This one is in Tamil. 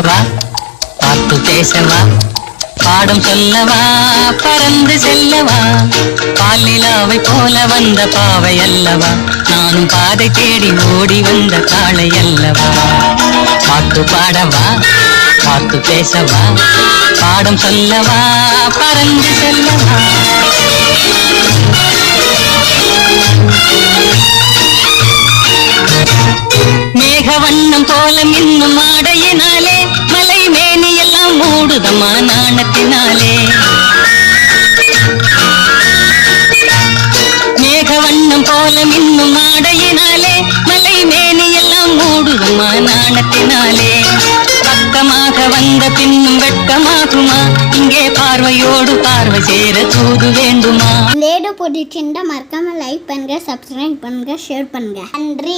பாடவா, பாட்டு பேசவா, பாடம் சொல்லவா, பறந்து செல்லவா, பாலிலாவை போல வந்த பாவை அல்லவா, நானும் பாதை தேடி ஓடி வந்த காளை அல்லவா. பாட்டு பாடவா, பாட்டு பேசவா, பாடம் சொல்லவா, பறந்து செல்லவா. மேகவண்ணம் போல மின்னும் ஆடையினாலே மலை மேனி எல்லாம் மூடுதமா நாணத்தினாலே. மேகவண்ணம் போல மின்னும் ஆடையினாலே மலை மேனி எல்லாம் மூடுதமா நாணத்தினாலே. பக்கமாக வந்த பின்னும் வெட்கமாகுமா, இங்கே பார்வையோடு பார்வை சேர தூது வேண்டுமா. வீடியோ பிடிச்சிருந்தா மறக்காம லைக் பண்ணுங்க, சப்ஸ்கிரைப் பண்ணுங்க, ஷேர் பண்ணுங்க. நன்றி.